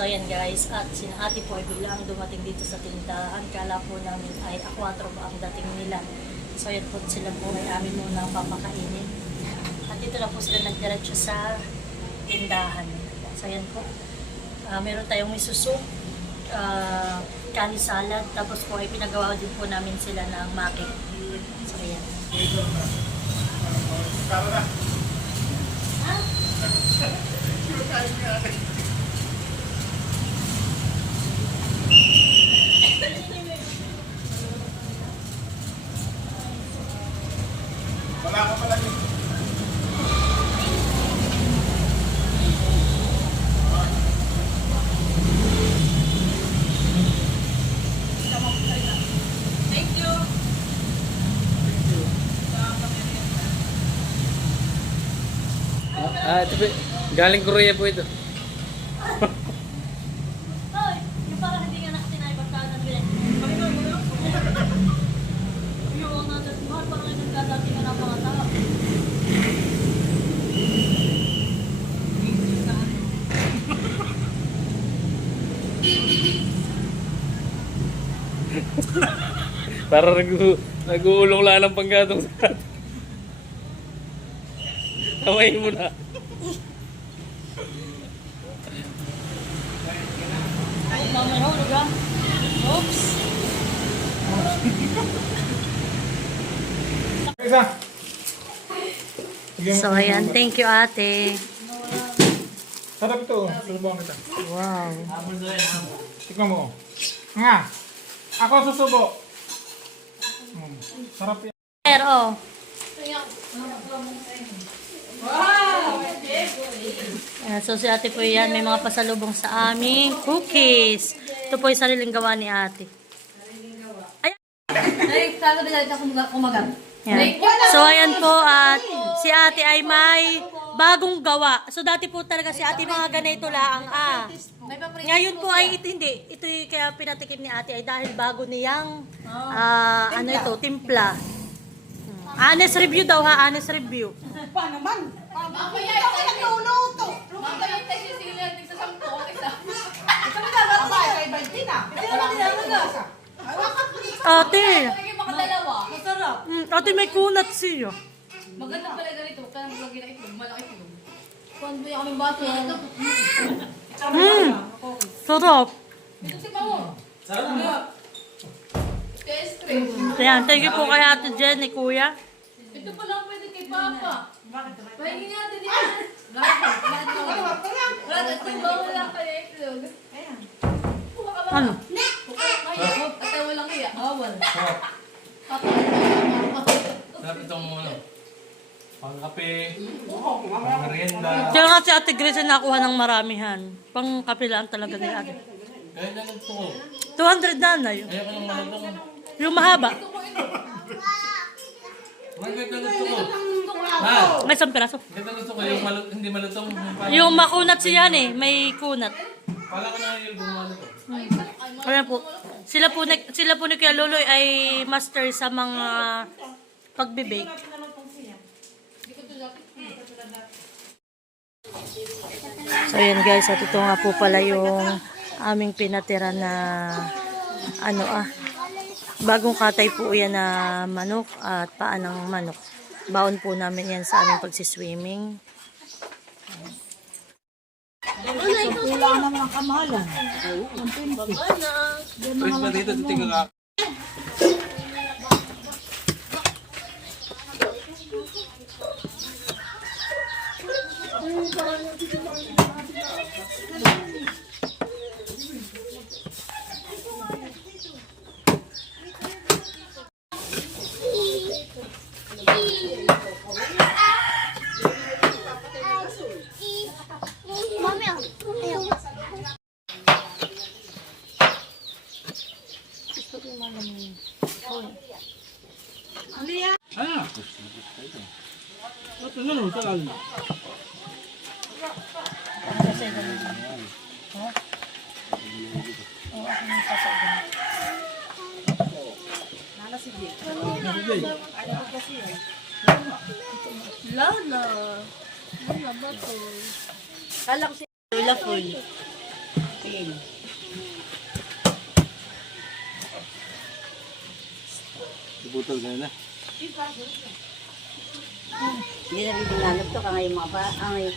So ayan guys, at sina ate po ay biglang dumating dito sa tindahan. Kala po namin ay A4 ba ang dating nila. So ayan po sila po ay amin muna papakainin. At dito na po sila nagdiretso sa tindahan. So ayan po, meron tayong miso soup, kani salad, tapos po ay pinagawa din po namin sila ng maki. So ayan. Wala ka pala dito. Thank you. Ito po, galing Korea po ito. Ay, yung parang hindi nga nakatinay pagkanan din. Yung mga mahal parang yung nagdadating nga ng mga tao. Para nag-uulong lang ng panggatong sa atin. Tamayin mo na. Mahulog ah. Oops. Isa. Sige mo. So ayan, thank you ate. Sarap ito. Susubukan kita. Wow. Tikman mo. Nga. Ako susubo. Sarap yan. Pero, so si ate po yan, may mga pasalubong sa aming cookies. Ito po yung sariling gawa ni ate. Yan. So ayan po at si ate ay may bagong gawa. So dati po talaga si ate mga ganito lang Ngayon po ay ito hindi. Ito yung kaya pinatikim ni ate ay dahil bago niyang ano ito, timpla. Honest review daw ha, honest review. Pa naman. Mamaya ito nagluluto. Mamaya ito si Sila nagsasampo ko isa. Ito na dapat ba? Kay Valentina. Ate, Pagiging makadalawa. Masarap. ate may kunat siya. Maganda pala ganito. Kaya maglagay na ito. Malaki ito. Kuhan mo yung aming bottle. Sarap. Ito si Mamo. Sarap. Test Ayan, thank you po kay ate Jenny, kuya. ito pala ang pwede kay Papa. Pahingin natin yan. Wala ito bawal lang kay Eklog. Ano? At walang hiya. Bawal. Sarap itong pang-kape, pang-merienda. Kaya nga si ate Grace ay nakuha ng maramihan. Pang kapilaan talaga ni ate. Kahit na gusto ko. 200 na na yun. Ayoko ng malutong. Yung mahaba. Kahit na gusto ko. Ha? May isang piraso. Kahit na gusto ko, yung hindi malutong. Yung makunat siya eh. May kunat. Pala ko na yung malutong. Kaya po, sila po ni Kuya Luloy ay master sa mga pagbibake. So yun guys, at ito nga po pala yung aming pinatira na bagong katay po yan na manok at paa ng manok. Baon po namin yan sa aming pagsiswimming. Wala naman ang kamahalan. Pwede pa dito, titingin ka. Ah! Ito na naman, tagal na. Lala ba to? Kala ko si Lola Full. asin. Butol ka na. Hindi na rin dinanap to ka ngayon mga ba? Ngayon.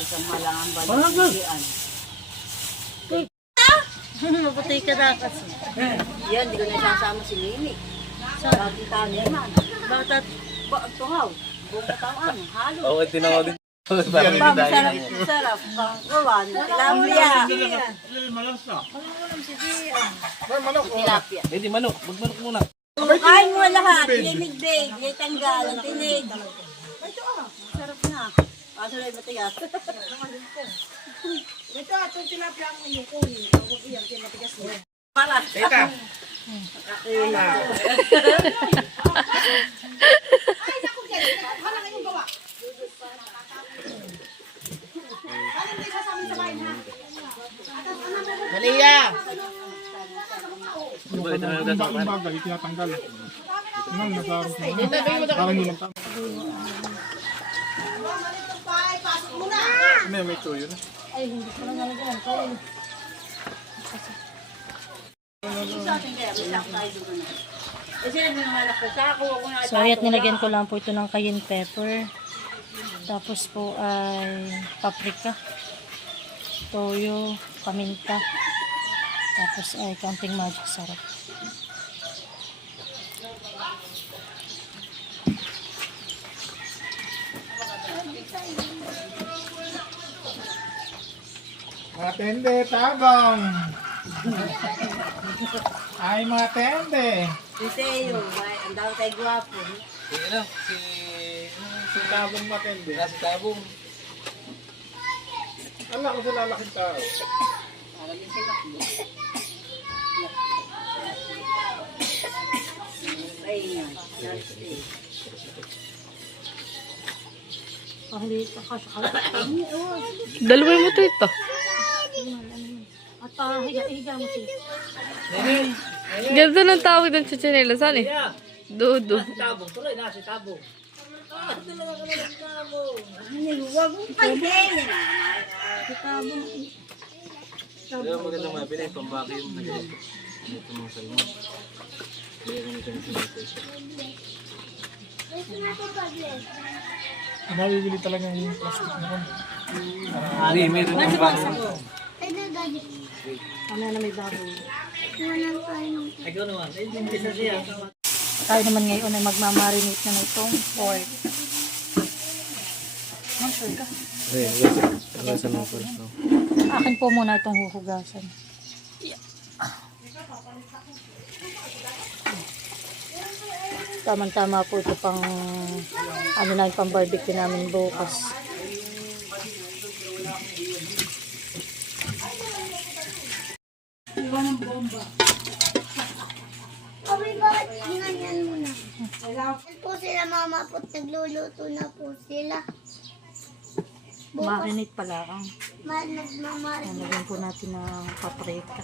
Isang malangang balikian. Mapatay ka na kasi. Yan, di ko na isasama si Mimi. Sa taniman. Bakit? Ang tuhaw. Bukatawan. Halo. Okay, tinawa din. Ba, masarap. Masarap. Pangkawan. Tilapia. Tilapia. Hindi, manok. Magmanok muna. Kain mo lahat. Tinimig-big. May tanggal. Ang tinig. Ito masarap na. Kaso na matigas. Ito, itong tilapia ang inukuhin. Ako iyan, matigas mo. Para. Teka. Ay, naku, guys. Wala kayong gawa. Wala hindi sasama sa bahay, ha? Malia! Diba, ito na Yung bagay, tinatanggal. Nang nagkaroon ko. Parang hindi lang Malitong bahay, pasok mo na. may tuyo na. Ay, hindi ko na nalagyan. Kaya so, ayan, nilagyan ko lang po ito ng cayenne pepper. Tapos po ay paprika, toyo, paminta. Tapos ay kaunting magic sarap. Mga tende, tabang! Ay, mga tende! Si Teo. Ang daw tayo gwapo. Si, ano, si Tabang mga tende. Nasa tabong. Ala ko sa lalaking tao. Parang yung sinakbo. Ayun. Dalawa mo to ito. At higa mo siya. Ganito ng tawag ng chichinela. Saan eh? Dodo. Kaya magandang mabili, pang-vacuum na ganito. Ito mga salmo. Kaya ganito na siya. Mabibili talaga yung plastic na ron. Hindi, meron yung vacuum. Ano na may baboy. Tayo naman ngayon ay magmamarinate na itong pork. Sure ka? Hugasan mo first. Akin po muna itong huhugasan. Tama-tama po ito pang ano na yung pang barbecue namin bukas. Kami ba? Hinganyan muna. Yan po sila mama po. Nagluluto na po sila. Bukas Marinate pala ang nagmamarin. lagyan po natin ng paprika.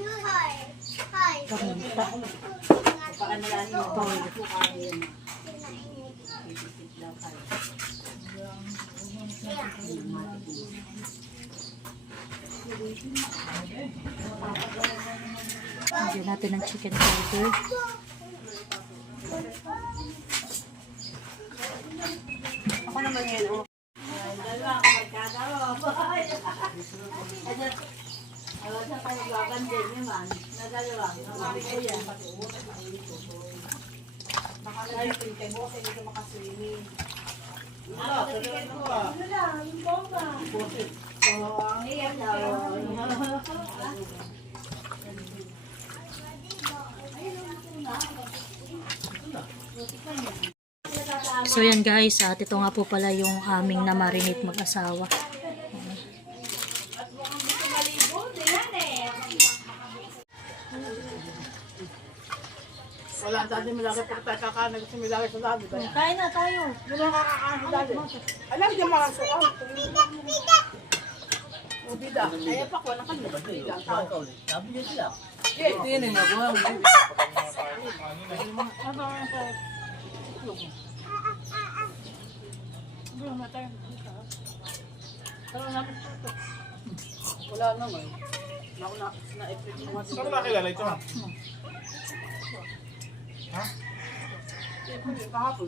Hi. Hi. Paminta. Toyo. Lagyan natin ng chicken powder. Ako naman yan. Oh. Dalawa ako magkadaro. Alam sa tayo laban din naman. Nadalawa. Namari ko yan. Baka na yung pinta mo kasi dito makaswimming. Ano lang, yung bomba. Oo, ang iyan daw. So yan guys, at ito nga po pala yung aming na-marinate mag-asawa. Wala, dati malaki pa tayo kakanan kasi malaki sa dati. Kain na tayo. Wala nakakaano dati. Alam niya mga suka. Ubida. Kaya pa ko, nakalabas. Ubida. Tao. Sabi niya sila. Ito yun eh, nakuha mo. Wala naman. Na-effect mo nga Saan mo nakilala ito ha? Ha? kahapon.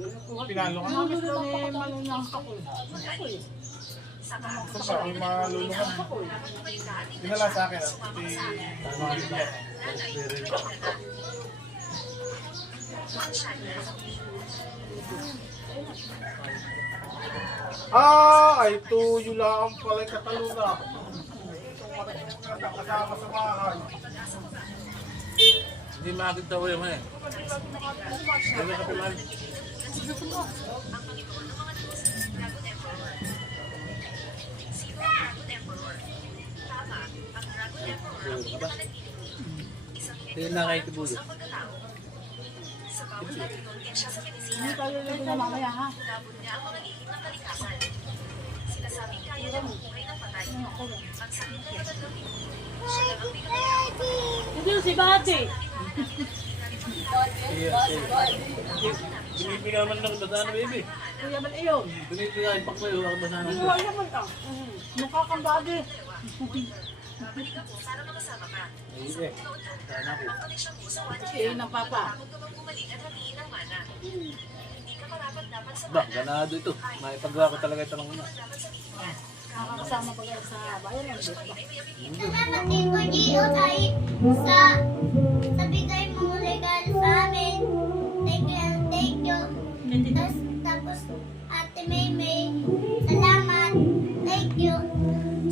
Pinalo ka? Malunang ako. Saan ka? May malulungan. Pinala sa akin ha? Ay tuyo lang pala yung kataluna. Kasama sa bahay. Hindi maagad daw yung eh. Hindi ka pilan. Hindi na kayo tibulo. Hindi tayo lang na mamaya ha. Ito si Bati. Binibigyan man lang bata na baby. Kuya man iyon. Binibigyan pa ko yung bata na. Kuya man ka. Mukha kang bagi. Sige. Sana ko. Eh, ng papa. Ba, ganado ito. May paggawa ko talaga ito ng una. Nakakasama pa kayo sa bayan ng dito. Salamat din po, Gio, sa bigay mong regalo sa amin. Thank you. Tapos, Ate Maymay, salamat. Thank you.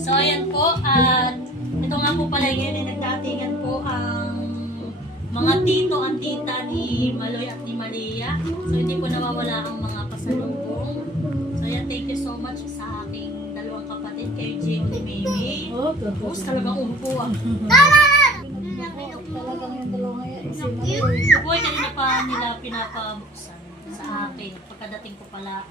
So ayan po, at ito nga po pala yun, nagdatingan po ang mga tito at tita ni Maloy at ni Malia. So hindi po nawawala ang mga pasalubong. So ayan, thank you so much sa aking dalawang kapatid, kayo Gio ni Maymay. Tapos talagang umupo ah. Talagang yung dalawa yan. Ito po ay kanina pa nila pinapabuksan sa akin pagkadating ko pala.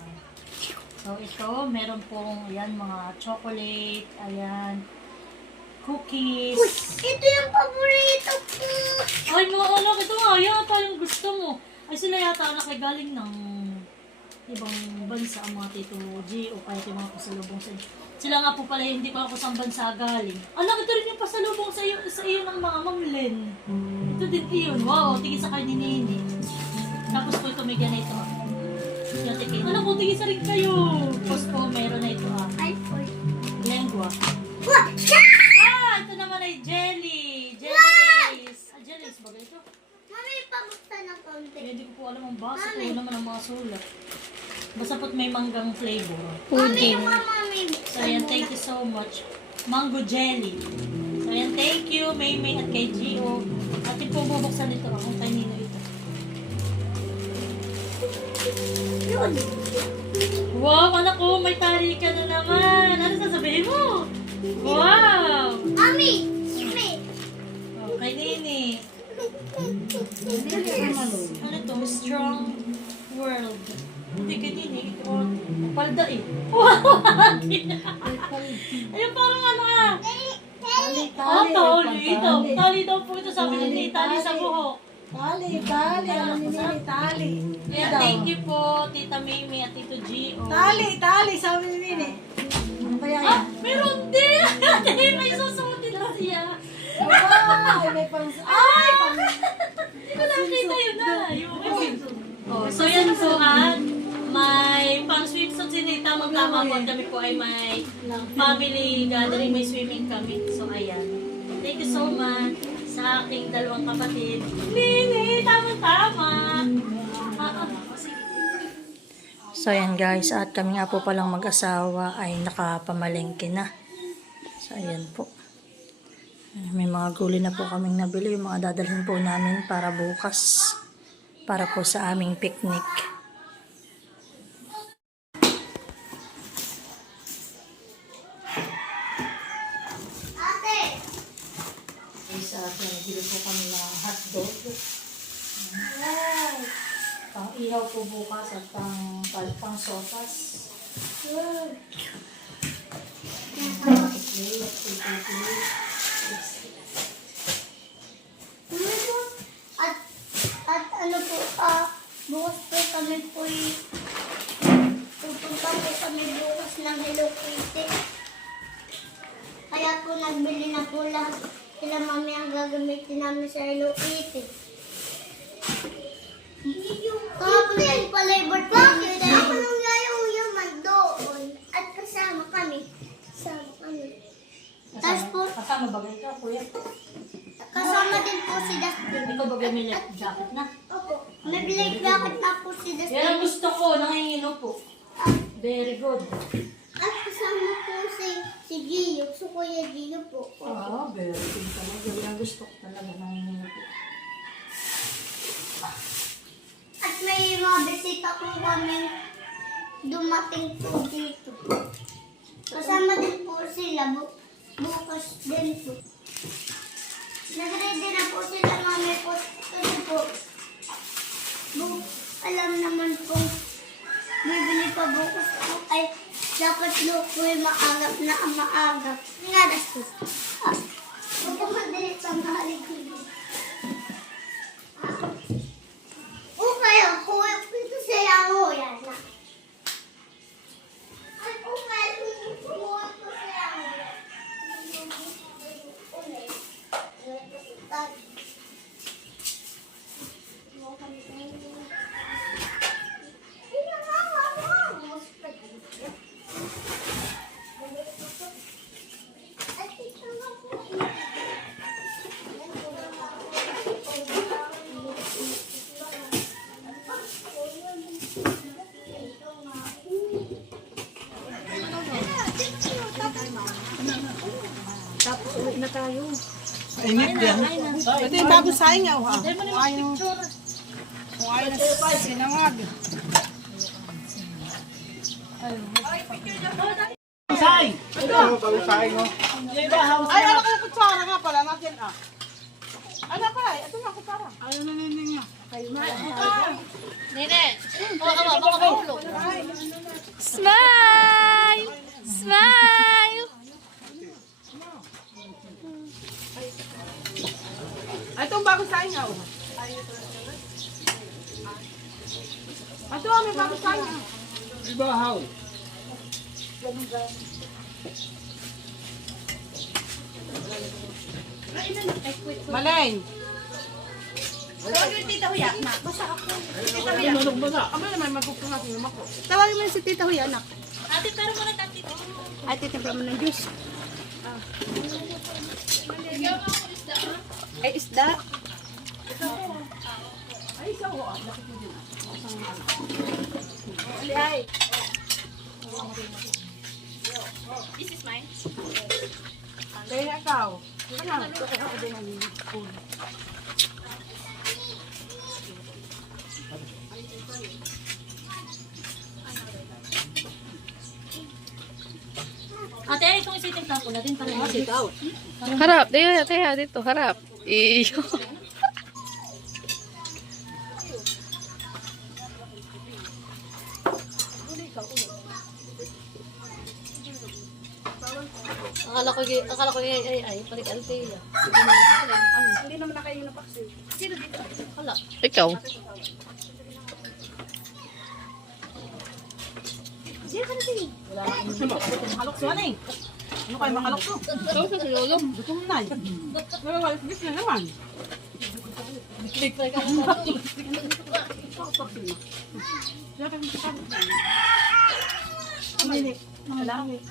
So ito, meron pong ayan, mga chocolate, ayan, cookies. Ito yung paborito ko. Ay mga anak, ito nga yata yung gusto mo. Ay sila yata anak ay galing ng ibang bansa ang mga tito G o kaya yung mga pasalubong sa inyo. Sila nga po pala hindi ko ako sa bansa galing. Anak, ito rin yung pasalubong sa iyo ng mga mamlen. Ito din iyon. Wow, tigil sa kayo ni Nini. Tapos po ito may ganito. Anak po, tigil sa rin kayo. Tapos po meron na ito Ay, boy. lengua. What? Ito naman ay jelly. Jelly Ace. Jelly Ace ba ito? Mami, pabuksan ng konti. Hindi ko po alam ang basa. Ito naman ang mga sulat. Basta po't may manggang flavor. Mami, mami. So ayan, thank you so much. Mango jelly. So ayan, thank you, Maymay at kay Gio. At yung po bubuksan nito akong kay Nino ito. Yun. Wow, anak ko, may tali ka na naman. Ano sasabihin mo? Wow! Mami, mami. Oh, kay Nini. Ano to? Strong world. Hindi kay Nini. Ito, palda eh. Wow! Ayun, parang ano ah. Tali. Tali. Ito. Tali daw po ito sabi ni Tali sa buhok. Tali. Alam ni Nini, tali. Ayan, thank you po, Tita Maymay at Tito Gio. Tali, sabi ni Nini. Ano kaya yan? Meron din! May susutin na siya. Ay, may pang... Ay, pang... Hindi ko nakita yun na. So yan po at may pang swimsuit si Nita. Magtama po kami po ay may family gathering, may swimming kami. So ayan. Thank you so much sa aking dalawang kapatid. Nini, tama-tama. So ayan guys, at kami nga po palang mag-asawa ay nakapamalengke na. So ayan po. May mga gulay na po kaming nabili, yung mga dadalhin po namin para bukas. Para po sa aming picnic. Ate. Sa atin, nabili po kami ng hotdog. Pang ihaw po bukas at pang sopas. At ano po, bukas po kami po pupunta po kami bukas ng Hello Kitty. Kaya po nagbili na po lahat sila mami ang gagamitin namin sa Hello Kitty. Kahapon yan pala yung birthday. Ako nung yayaw-yaman doon. At kasama kami. Tapos po, Kasama ba ito, kuya? kasama din po si Dustin. Ikaw ba may life jacket na? Opo. May black jacket na po si Dustin. Yan ang gusto ko, nangingilo po. Very good. At kasama po si Gio. So, Kuya Gio po. Very good talaga. Yan ang gusto ko talaga, nangingilo po. At may mga bisita po kami dumating po dito. Kasama din po sila. Bukas din po. Nag-ready na po sila mami po. Kasi po, alam naman po, bibili pa bukas po ay dapat po ay maagap na ang maagap. Nga po. Huwag ka madali pang halig ko. Okay, kuya, ito siya ako yan. Ay, okay, kuya ko siya ako. Init yan. Ito yung bago saing nga, ha? Kung ayaw na sinangag. Ito, bago saing mo. Ay, ano kaya kutsara nga pala natin, ah. Ano pala? Ito nga kutsara. Ayaw na nining niya. Smile! Smile! Ay, itong bago saing nga, oh. Ito, may bago saing nga. Ibahaw. Malay. Aba naman, magpupungat yung ako. Tawagin mo si Tita Huy, anak. Ate, pero muna tati. Ay, titimpla mo ng juice. Ay, isda. Ay, isa ko. Laki ko din. Ay. This is mine. Kaya ikaw. Ano? Ako din ang food. Ate, itong isitin lang ko na din para ikaw. Harap, dito, harap. Iyo. Akala ko ay, palig Althea. Hindi naman na kayo napaksi. Wala. Ikaw. Makalok siya na eh. Ano kayo makalok to? Gutom na eh. Nagawalis na naman. Malangit.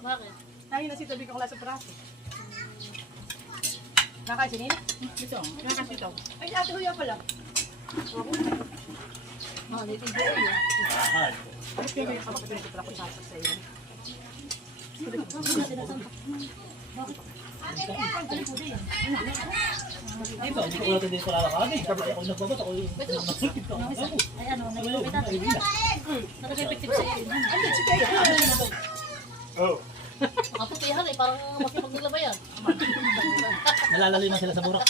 Bakit? Tayo na si tabi ko sa praso. Nakakain si Nina? Ito. Nakakain ito. Ay, ate Huya pala. Dito buo yun. Bakit kaya kayo kapag pinagkipra ko sa iyo? Ay ba, hindi ko natin din sa lalakad eh. Sabi ako nagbabas, ako yung Ay ano, nag-comment ate. Nakaka-effective sa iyo. Oh. Kaputihan eh, parang masipag nila ba yan? Lalaliman sila sa burok.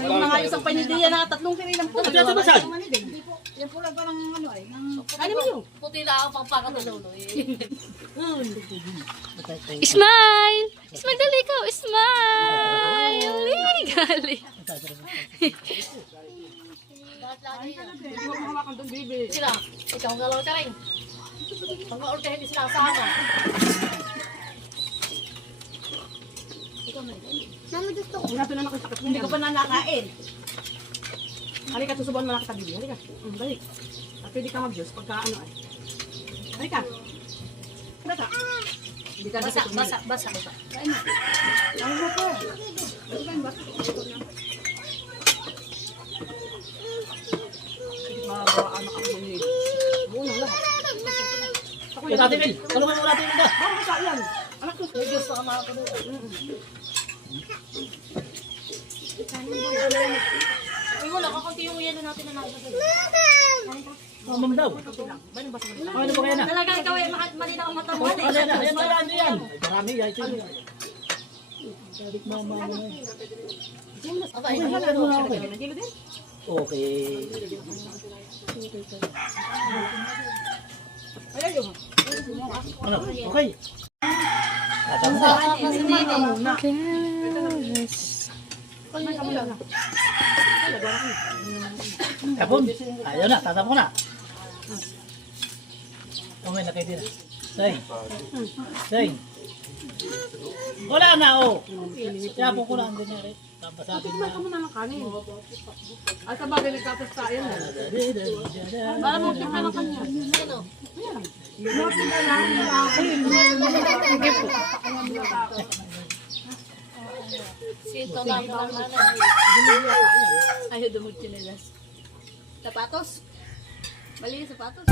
Yung mga isang panidiya na 3 kinilang po. Ito ito basag. Yan po lang parang ano ay. Ano mo yun? Puti na ako pang pakatulo eh. Smile! Smile dali ikaw! Smile! Gali! Sila, ikaw ang galaw ka rin. Pag ma-order hindi sila kasama. Mama, gusto ko. Hindi ko pa na nakain. Halika, susubuan mo lang kita, Bibi. Halika. Balik. At pwede ka mag-juice pagka ano ay. Halika. Basa. Hindi ka Basa, basa, basa. Kain na. Ano ba po? Ano ba yung basa? Magawa anak ang bunyi. Buo na lahat. Ako Ito natin, Bill. Tulungan mo natin ito. Baka basa yan. Anak ko. May Diyos na mga kanulo. Uy mo, nakakunti yung yelo natin na nakita. Mamam daw. Ano ba kaya na? Talaga ikaw ay malinaw ang mata mo. Ano yan? Ayan na yan. Ayan. Marami. Ay, ito yun. Aba, ito. Okay. Ano? Okay. Tatapos na. Tapon. Ayaw na. Tatapos na. Okay, lakay din. Say. Say. Wala na, oh. Tapon ko na. Andun na rin. Tapasapin na. Ano na ng kanin? Ay, sa bagay nagtatas tayo na. Para mo tignan ng kanya. Ano? Sito na ako ng ano. Ayaw dumog chinelas. Sapatos? Mali yung sapatos.